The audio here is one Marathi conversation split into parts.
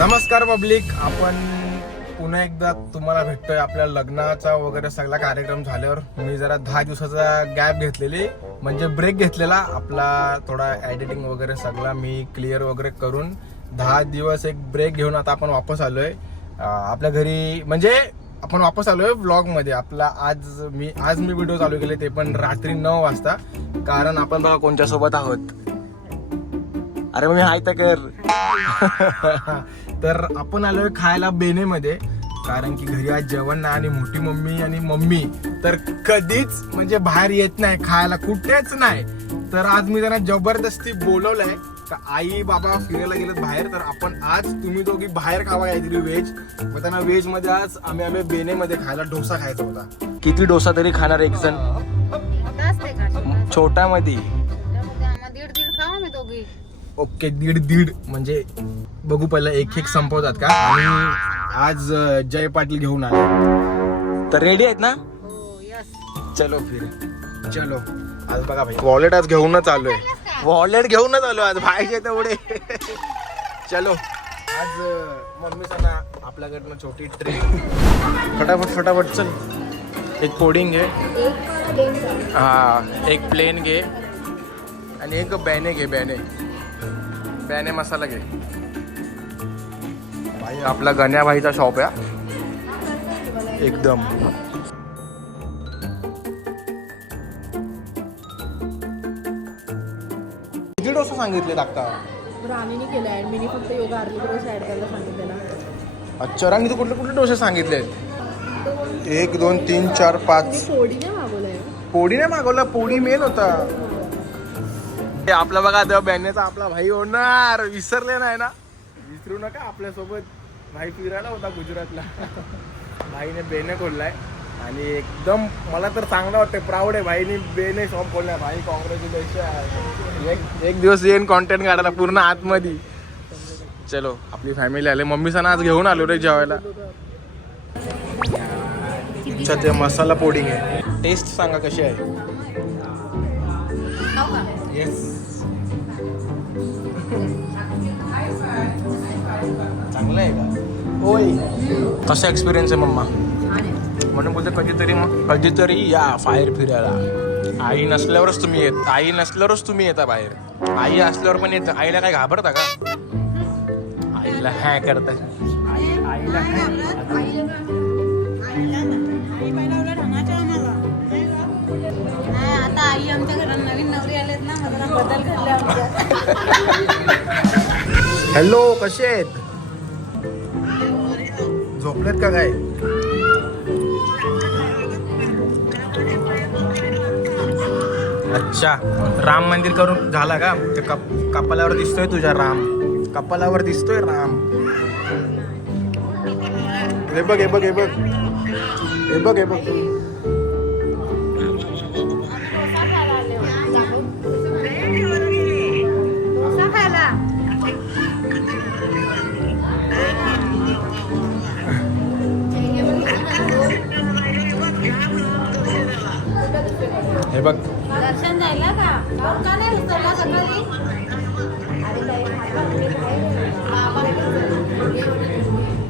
नमस्कार पब्लिक, आपण पुन्हा एकदा तुम्हाला भेटतोय आपल्या लग्नाचा वगैरे सगळा कार्यक्रम झाल्यावर. मी जरा 10 दिवसाचा गॅप घेतलेली, म्हणजे ब्रेक घेतलेला आपला, थोडा एडिटिंग वगैरे सगळा मी क्लिअर वगैरे करून 10 दिवस एक ब्रेक घेऊन आता आपण वापस आलोय आपल्या घरी. म्हणजे आपण वापस आलोय व्लॉग मध्ये आपला. आज मी व्हिडिओ चालू केले, ते पण रात्री 9 वाजता. कारण आपण बघा कोणत्या सोबत आहोत. अरे मग मी हाय तर कर. तर आपण आलोय खायला बेनेमध्ये, कारण की घरी आज जेवण नाही आणि मोठी मम्मी आणि मम्मी तर कधीच म्हणजे बाहेर येत नाही खायला, कुठेच नाही. तर आज मी त्यांना जबरदस्ती बोलवलंय का आई बाबा फिरायला गेलेत बाहेर, तर आपण आज तुम्ही दोघी बाहेर खावा काहीतरी व्हेज. मग त्यांना व्हेज मध्ये आज आम्ही बेनेमध्ये खायला डोसा खायचा होता. किती डोसा तरी खाणार एक जण? छोटा मध्ये ओके, दीड म्हणजे बघू पहिला एक संपवतात का. आणि आज जय पाटील घेऊन आले, तर रेडी आहेत ना? चलो फिर चलो. आज बघा भाई वॉलेट आज घेऊनच आलोय, आज भाईचे तेवढे. चलो आज मम्मीचा ना आपल्याकडनं छोटी ट्रीट. फटाफट चल. एक कोडिंग घे, हा एक प्लेन घे आणि एक बॅने मसाला घे. भाई आपला गण्या भाईचा शॉप आहे एकदम. किती डोसा सांगितले टाकता? राणीने केलं ऍड, मी फक्त योगा आर्ली डोसा ऍड करायला सांगितलेला. अच्छा, राणी तू कुठले डोसे सांगितले? 1 2 3 4 5. पोडी नाही मागवलंय. पोडी नाही मागवला, पोडी मेन होता. आपला बघा तेव्हा बॅनेचा आपला भाई होणार, विसरले नाही ना? विसरू नका, आपल्यासोबत भाई फिरायला होता गुजरातला. भाईने बेने खोललाय आणि एकदम मला तर चांगलं वाटतंय, प्राऊड आहे भाईने बेने शॉप खोललाय. भाई कॉंग्रॅच्युलेशन. एक दिवस येईन कॉन्टेंट काढायला पूर्ण आतमध्ये. चलो आपली फॅमिली आले, मम्मीचा आज घेऊन आलो रे जेवायला. अच्छा, ते मसाला पोडिंग आहे. टेस्ट सांगा कशी आहे? येस, चांगलं आहे का? होय. कसा एक्सपिरियन्स आहे मम्मा? म्हणून बोलते कधीतरी या बाहेर फिरायला. आई नसल्यावरच तुम्ही येता बाहेर. आई असल्यावर पण येतं. आईला काय घाबरता का? आईला हॅ करता. आईला आता आई आमच्या घरात नवीन नवरी आलेत ना, बदल घडले आमच्या. हॅलो, कसे आहेत? झोपलेत का काय? अच्छा, राम मंदिर करून झाला का? ते कपालावर दिसतोय तुझ्या राम, कपालावर दिसतोय राम. हे बघ. हे बघ दर्शन जायला का नाही उचलला सकाळी?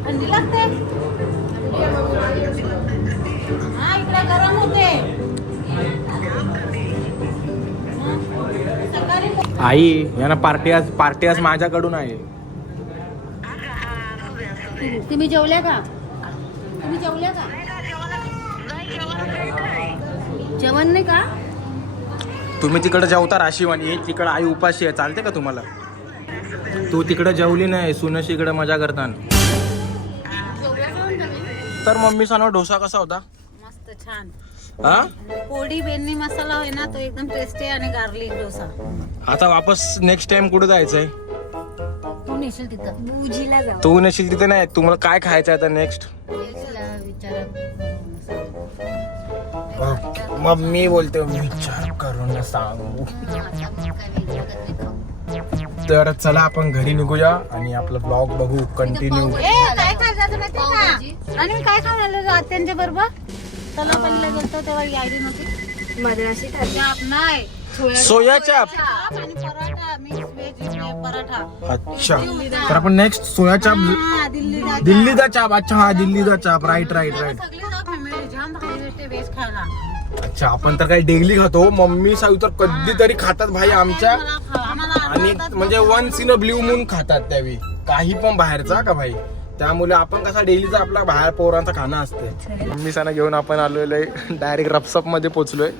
थंडी लागते. हा, इकडे गरम होते. आई यांना पार्टी आज माझ्याकडून आहे. तुम्ही जेवल्या का? जेवण नाही का? तुम्ही तिकडे जेवता राशीवाणी, तिकडे आई उपाशी आहे. चालते का तुम्हाला? तू तिकडे जेवली नाही, सुनशी इकडे मजा करताना. तर मम्मी सांगा डोसा कसा होता? मस्त, छान. हा, पोडी बेनी मसाला होय ना, तो एकदम टेस्टी आणि गार्लिक डोसा. आता वापस नेक्स्ट टाइम कुठे जायचंय? तू नेशील तिथं बुजीला जाऊ. तू नशील तिथे नाही, तुम्हाला काय खायचं आता नेक्स्ट? मम्मी बोलते विचार करून सांगू. तर चला आपण घरी निघूया आणि आपला ब्लॉग बघू कंटिन्यू. काय खायचं आणि मी काय खाऊन आलो आत्यांच्या बरोबर तलापल्लीला गेलतो तेव्हा यायली नव्हती. मद्रासी नाही सोया चाप आणि पराठा मिक्स व्हेज पराठा. अच्छा, तर आपण नेक्स्ट सोया चाप, हा, दिल्लीचा दिल्लीचा चाप. अच्छा हा दिल्लीचा चाप, राईट. सगळी फॅमिली जाम भारी भेटते व्हेज खायला. अच्छा, आपण तर काही डेली खातो, मम्मी सावी तर कधीतरी खातात भाई आमच्या. आणि म्हणजे once in a blue moon खातात त्यावेळी, काही पण बाहेरचा का भाई. त्यामुळे आपण कसा डेलीचा आपला बाहेर पोरांचा खाणं असते. मम्मी साना घेऊन आपण आलेलो आहे, डायरेक्ट रपसप मध्ये पोहोचलोय.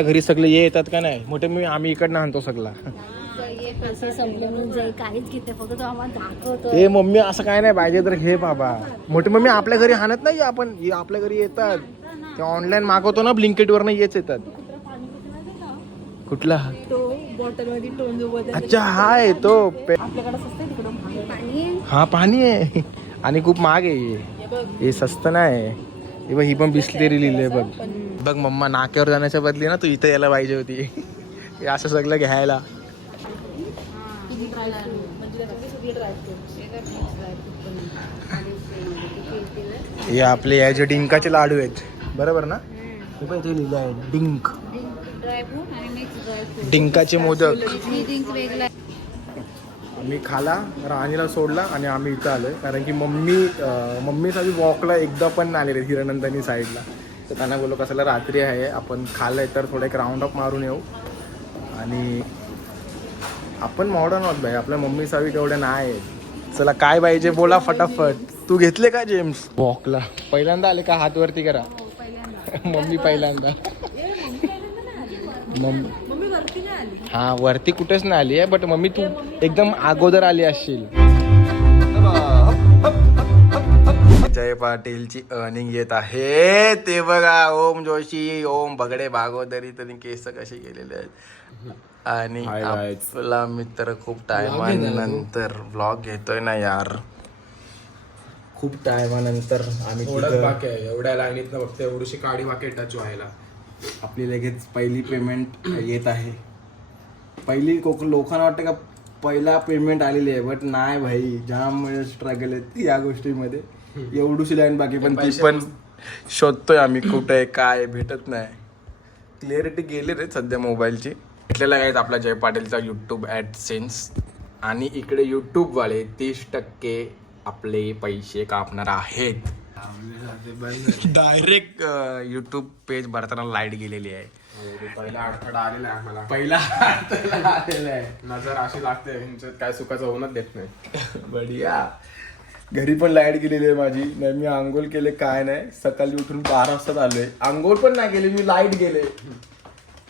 घरी सगळे ये येतात का नाही मोठे, मी आम्ही इकडनं आणतो सगळा. पैसे संपले म्हणून जाई काहीच घेते, फक्त तो आम्हाला दाखवतो. ए मम्मी असं काय नाही पाहिजे तर घे बाबा. मोठी मम्मी आपल्या घरी आणत नाही, आपण आपल्या घरी येतात ते ऑनलाईन मागवतो ना ब्लिंकिट वरनं येच येतात. कुठला? तो बॉटल मध्ये टोन. अच्छा हा आहे तो. आपल्याकडे स्वस्त आहे, तिकडे पाणी आहे. हा पाणी आहे आणि खूप महाग आहे हे स्वस्त नाही. हे बघ ही पण बिस्लेरी लिहिलंय बघ. बघ मम्मा नाक्यावर जाण्याच्या बदली ना तू इथं यायला पाहिजे होती. हे असं सगळं घ्यायला. हे आपले याचे डिंकाचे लाडू आहेत बरोबर ना. हे पण इथे लिहिलं आहे डिंक, ड्रायफ्रूट आणि मिक्स ड्रायफ्रूट. डिंकाचे मोदक. ड्रिंक वेगळा. आम्ही खाला, राणीला सोडला आणि आम्ही इथं आलोय कारण की मम्मीसाठी वॉकला एकदा पण नाही आलेले हिरानंदानी साईडला. तर त्यांना बोललो कसाला रात्री आहे आपण खाल्लंय तर थोडं एक राऊंड अप मारून येऊ. आणि आपण मॉडर्न आहोत भाई, आपल्या मम्मी सावी तेवढ्या नाही. चला काय पाहिजे बोला फटाफट. तू घेतले का जेम्स वॉकला? पहिल्यांदा आले का? हात वरती करा. मम्मी पहिल्यांदा. हा वरती कुठेच नाही आली आहे, बट मम्मी तू एकदम अगोदर आली असशील. जय पाटीलची अर्निंग येत आहे ते बघा. ओम जोशी, ओम बगडे भागोदरी त्यांनी केस कसे केलेले आहेत. आणि आपला मित्र खूप टायमानंतर व्लॉग घेतोय ना यार, खूप टायमानंतर आम्ही बाकी आहे. एवढ्या लाईनीत ना फक्त एवढीशी काडी बाकी टच व्हायला. आपली लगेच पहिली पेमेंट येत आहे. पहिली लोकांना वाटतं का पहिला पेमेंट आलेली आहे, बट नाही भाई, जाम स्ट्रगल आहे या गोष्टीमध्ये. एवढीशी लाईन बाकी, पण ती पण शोधतोय आम्ही कुठे काय भेटत नाही. क्लिअरिटी गेली रे सध्या मोबाईलची. भेटलेला आहे आपला जय पाटीलचा यूट्यूब ॲडसेन्स. आणि इकडे यूट्यूबवाले 30% आपले पैसे कापणार आहेत. डायरेक्ट यूट्यूब पेज भरताना लाईट गेलेली आहे. पहिला अडथळा आलेला आहे आम्हाला. पहिला आलेला आहे. नजर अशी लागते काय सुखाचं होऊनच देत नाही. बढिया. घरी पण लाईट गेलेली आहे माझी. नाही मी आंघोळ केले काय नाही. सकाळी उठून 12 वाजता आलोय. आंघोळ पण नाही केली मी, लाईट गेले.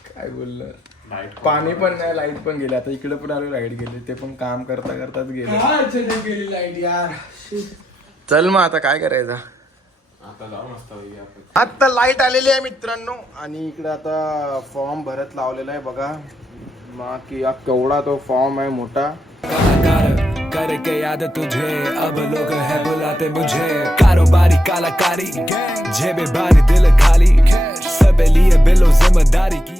काय बोललं, पाणी पण नाही, लाईट पण गेली. आता इकडे पण आलो, लाईट गेली. ते पण काम करता करताच गेली लाईट यार. चल मग आता काय करायचं. आता जाऊ मस्त आपण. आता लाईट आलेली आहे मित्रांनो. आणि इकडे आता फॉर्म भरत लावलेला आहे बघा. मग की केवढा तो फॉर्म आहे मोठा. करके याद तुझे अब लोग है बुलाते मुझे. कारोबारी कलाकारी जेबे भारी दिल खाली, सब लिए बिलो जिम्मेदारी की.